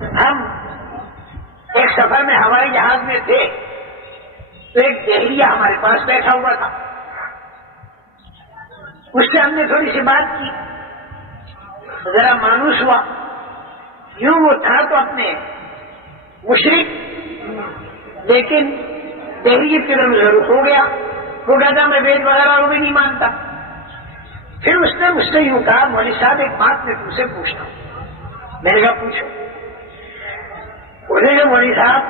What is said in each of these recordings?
ہم ایک سفر میں ہوائی جہاز میں تھے تو ایک دہلیہ ہمارے پاس بیٹھا ہوا تھا. اس سے ہم نے تھوڑی سی بات کی, ذرا مانوس ہوا. یوں وہ تھا تو اپنے مشرک, لیکن دہلیے کی طرف ضرور ہو گیا. وہ کہتا میں وید وغیرہ وہ بھی نہیں مانتا. پھر اس نے مجھ سے یوں کہا, مولوی صاحب ایک بات میں تم سے پوچھتا ہوں. میں نے کہا پوچھو. انہوں نے مولوی صاحب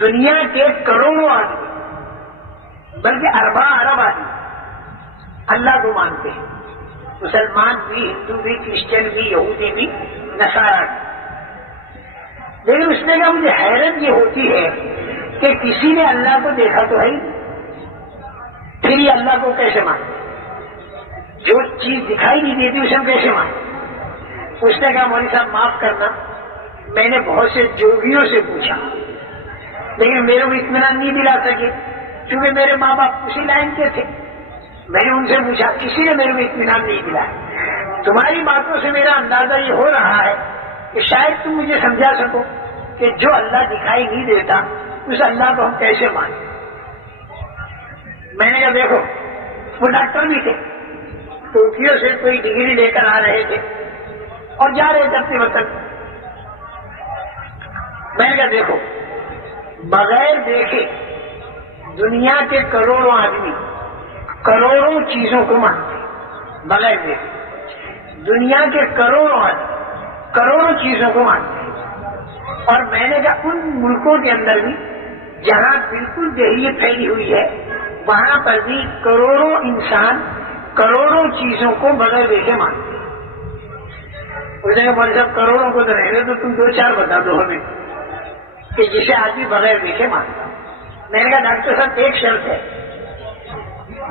دنیا کے کروڑوں آدمی, بلکہ ارباں ارب آدمی اللہ کو مانتے ہیں, مسلمان بھی, ہندو بھی, کرسچن بھی, یہودی بھی, نصارا بھی. لیکن اس نے کہا مجھے حیرت یہ ہوتی ہے کہ کسی نے اللہ کو دیکھا تو ہے, پھر یہ اللہ کو کیسے مانتے؟ جو چیز دکھائی نہیں دیتی اسے ہم کیسے مانتے؟ اس نے کہا مولوی صاحب معاف کرنا, میں نے بہت سے جوگیوں سے پوچھا لیکن میرے کو اطمینان نہیں دلا سکے, کیونکہ میرے ماں باپ اسی لائن کے تھے. میں نے ان سے پوچھا, کسی نے میرے کو اطمینان نہیں دلایا. تمہاری باتوں سے میرا اندازہ یہ ہو رہا ہے کہ شاید تم مجھے سمجھا سکو کہ جو اللہ دکھائی نہیں دیتا اس اللہ کو ہم کیسے مانیں. میں نے کہا دیکھو, وہ ڈاکٹر بھی تھے, ٹوکیو سے کوئی ڈگری لے کر آ رہے تھے اور جا رہے تھے اپنے وطن. میں نے کہا دیکھو, بغیر دیکھے دنیا کے کروڑوں آدمی کروڑوں چیزوں کو مانتے ہیں. بغیر دیکھے دنیا کے کروڑوں آدمی کروڑوں چیزوں کو مانتے ہیں. اور میں نے کہا ان ملکوں کے اندر بھی جہاں بالکل جہلیت پھیلی ہوئی ہے وہاں پر بھی کروڑوں انسان کروڑوں چیزوں کو بغیر دیکھے مانتے ہیں. اس نے کہا مولوی صاحب کروڑوں کو تو رہنے تو تم 2-4 بتا دو ہمیں کہ جسے آدمی بغیر دیکھے مانتا. میں نے کہا ڈاکٹر صاحب ایک شرط ہے,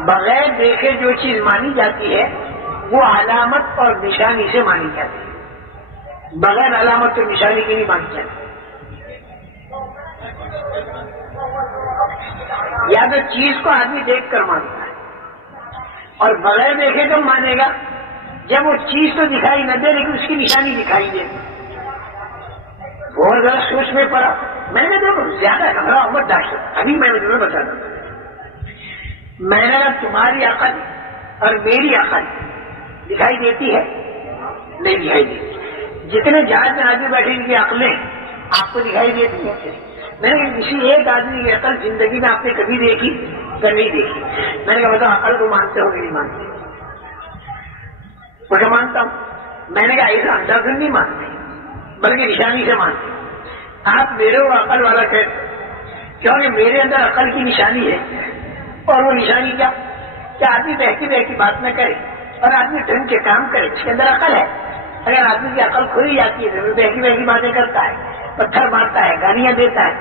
بغیر دیکھے جو چیز مانی جاتی ہے وہ علامت اور نشانی سے مانی جاتی ہے, بغیر علامت اور نشانی کی نہیں مانی جاتی. یا تو چیز کو آدمی دیکھ کر مانتا ہے, اور بغیر دیکھے کب مانے گا جب وہ چیز تو دکھائی نہ دے لیکن اس کی نشانی دکھائی دے. بہت زیادہ سوچ میں پڑا. میں نے تو زیادہ گھبرا مت ڈاکٹر, ابھی میں نے تمہیں بتا دوں. میں نے کہا تمہاری عقل اور میری عقل دکھائی دیتی ہے؟ نہیں دکھائی دیتی. جتنے جہاز میں آدمی بیٹھے ان کی عقلیں آپ کو دکھائی دیتی ہیں. میں نے کسی ایک آدمی کی عقل زندگی میں آپ نے کبھی دیکھی کہ نہیں دیکھی؟ میں نے کہا بتاؤ عقل کو مانتے ہو کہ نہیں مانتے؟ وہ مانتا ہوں. میں نے کہا ایسا انداز نہیں مانتے بلکہ نشانی سے مانتے. آپ میرے کو عقل والا کہتے کیونکہ میرے اندر عقل کی نشانی ہے. اور وہ نشانی کیا کہ آدمی بہتی بہتی بات نہ کرے اور آدمی ڈھنگ کے کام کرے, اس کے اندر عقل ہے. اگر آدمی کی عقل کھلی جاتی ہے تو بہتی بہتی باتیں کرتا ہے, پتھر مارتا ہے, گالیاں دیتا ہے.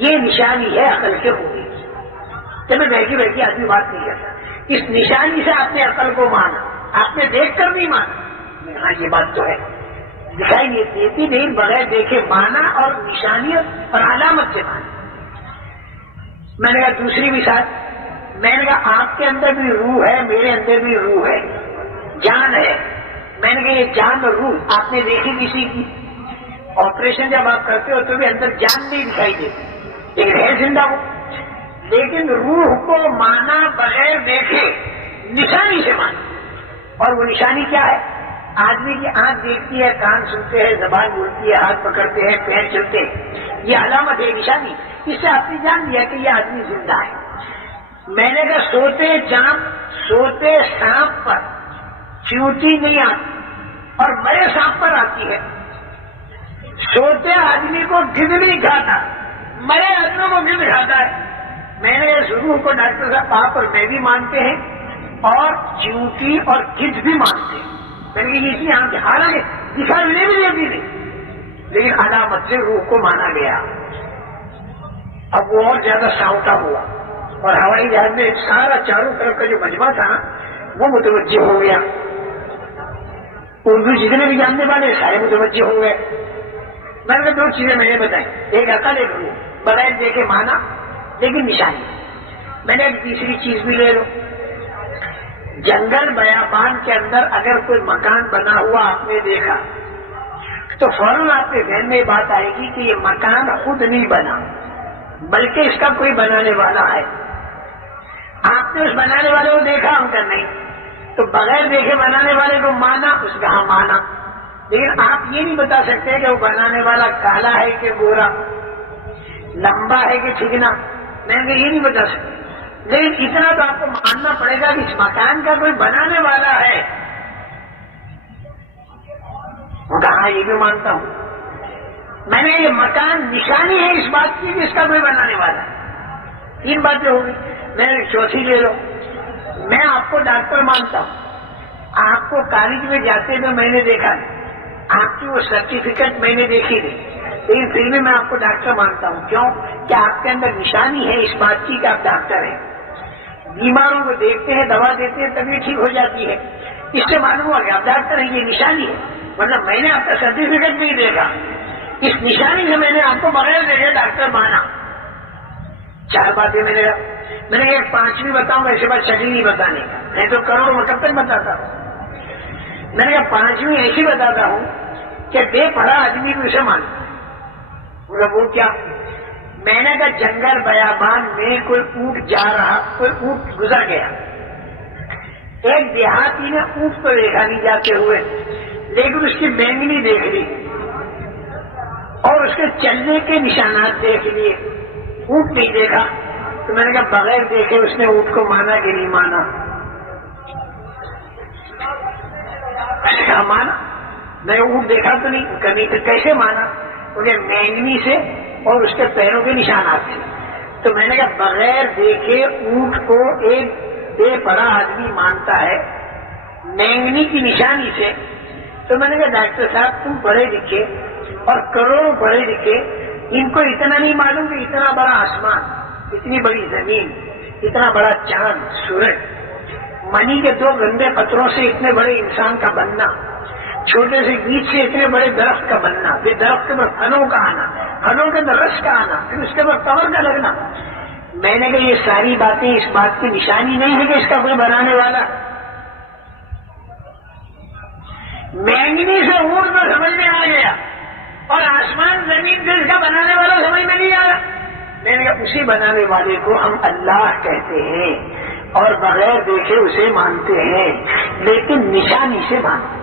یہ نشانی ہے عقل کے ہونے کی. جب میں بہتی بہتی آدمی بات نہیں کرتا, اس نشانی سے آپ نے عقل کو مانا, آپ نے دیکھ کر نہیں مانا. ہاں یہ بات تو ہے, دکھائی نہیں دیتی نہیں, بغیر دیکھے مانا اور نشانی اور علامت سے مانا. میں نے کہا دوسری مثال, میں نے کہا آپ کے اندر بھی روح ہے, میرے اندر بھی روح ہے, جان ہے. میں نے کہا یہ جان اور روح آپ نے دیکھی کسی کی؟ آپریشن جب آپ کرتے ہو تو بھی اندر جان نہیں دکھائی دیتی لیکن ہے زندہ ہو. لیکن روح کو مانا بغیر دیکھے نشانی سے مانا. اور وہ نشانی کیا ہے؟ آدمی کی آنکھ دیکھتی ہے, کان سنتے ہیں, زبان بولتی ہے, ہاتھ پکڑتے ہیں, پیر چلتے ہیں. یہ علامت ہے, نشانی. اس سے آپ نے جان لیا کہ یہ آدمی زندہ ہے. میں نے کہا سوتے سانپ پر چیونٹی نہیں آتی اور مرے سانپ پر آتی ہے. سوتے آدمی کو گدھ نہیں کھاتا, مرے آدمیوں کو گدھ کھاتا ہے. میں نے ضرور کو ڈاکٹر صاحب آپ اور میں بھی مانتے ہیں اور چیونٹی اور گدھ بھی مانتے ہیں. میں نے کہا یہ آنکھ حالانکہ دکھائی بھی دیتی تھی لیکن علامت سے روح کو مانا گیا. اب وہ اور زیادہ ساؤٹا ہوا اور ہوائی جہاز میں سارا چاروں طرف کا جو مجمع تھا وہ متوجہ ہو گیا. اردو جتنے بھی جاننے والے سارے متوجہ ہو گئے. میں نے 2 چیزیں میں نے بتائی, ایک عقل ایک روح, بغیر دیکھے مانا لیکن نشانی. میں نے ایک تیسری چیز بھی لے لو. جنگل بیابان کے اندر اگر کوئی مکان بنا ہوا آپ نے دیکھا تو فوراً آپ کے ذہن میں بات آئے گی کہ یہ مکان خود نہیں بنا بلکہ اس کا کوئی بنانے والا ہے. آپ نے اس بنانے والے کو دیکھا، ہم کا نہیں، تو بغیر دیکھے بنانے والے کو مانا، اس کا ہم مانا. لیکن آپ یہ نہیں بتا سکتے کہ وہ بنانے والا کالا ہے کہ گورا، لمبا ہے کہ چکنا، میں نے یہ نہیں بتا سکتے. لیکن اتنا تو آپ کو ماننا پڑے گا کہ اس مکان کا کوئی بنانے والا ہے. وہ کہا یہ بھی مانتا ہوں. میں نے یہ مکان نشانی ہے اس بات کی کہ اس کا کوئی بنانے والا ہے. 3 باتیں ہوگی. میں چوتھی لے لو، میں آپ کو ڈاکٹر مانتا ہوں، آپ کو کالج میں جاتے ہوئے میں نے دیکھا نہیں، آپ کی وہ سرٹیفکیٹ میں نے دیکھی نہیں، لیکن پھر بھی میں آپ کو ڈاکٹر مانتا ہوں. کیوں؟ کہ آپ کے اندر نشانی ہے اس بات کی کہ آپ ڈاکٹر ہیں. بیماروں کو دیکھتے ہیں، دوا دیتے ہیں، طبیعت ٹھیک ہو جاتی ہے. اس سے معلوم ہوا کہ آپ ڈاکٹر ہیں، یہ نشانی ہے. مطلب میں نے آپ کا سرٹیفکیٹ نہیں دیکھا، اس نشانی سے میں نے آپ کو بغیر دیکھے ڈاکٹر مانا. 4 باتیں میں نے ایک 5ویں بتاؤں گا، ایسے بات 6 نہیں بتانے کا، میں تو کروڑوں میں کب تک بتاتا ہوں. میں نے کہا 5ویں ایسی بتاتا ہوں کہ بے پڑھا آدمی کو اسے مانتا. وہ کیا؟ میں نے کہا جنگل بیابان میں کوئی اونٹ جا رہا، کوئی اونٹ گزر گیا، ایک دیہاتی نے اونٹ کو دیکھا نہیں جاتے ہوئے، لیکن اس کی بینگنی دیکھ لی اور اس کے چلنے کے نشانات دیکھ لیے، اونٹ نہیں دیکھا. تو میں نے کہا بغیر دیکھے اس نے اونٹ کو مانا کہ نہیں مانا؟ میں نے کہا مانا. میں اونٹ دیکھا تو نہیں، کبھی تو کیسے مانا؟ انہیں مینگنی سے اور اس کے پیروں کے نشانات تھے. تو میں نے کہا بغیر دیکھے اونٹ کو ایک بے پڑھا آدمی مانتا ہے مینگنی کی نشانی سے. تو میں نے کہا ڈاکٹر صاحب تم پڑھے لکھے اور کروڑوں پڑھے لکھے، ان کو اتنا نہیں معلوم کہ اتنا بڑا آسمان، اتنی بڑی زمین، اتنا بڑا چاند سورج، منی کے 2 گندے قطروں سے اتنے بڑے انسان کا بننا، چھوٹے سے بیج سے اتنے بڑے درخت کا بننا، پھر درخت کے اوپر پھلوں کا آنا، پھلوں کے اندر رس کا آنا، پھر اس کے اوپر کمر کا لگنا. میں نے کہا یہ ساری باتیں اس بات کی نشانی نہیں ہے کہ اس کا کوئی بنانے والا. مینگنی سے اونٹ میں سمجھ میں آ گیا اور آسمان زمین سے اس کا بنانے والا سمجھ میں نہیں آیا. میں نے کہا اسی بنانے والے کو ہم اللہ کہتے ہیں اور بغیر دیکھے اسے مانتے ہیں، لیکن نشانی سے مانتے ہیں.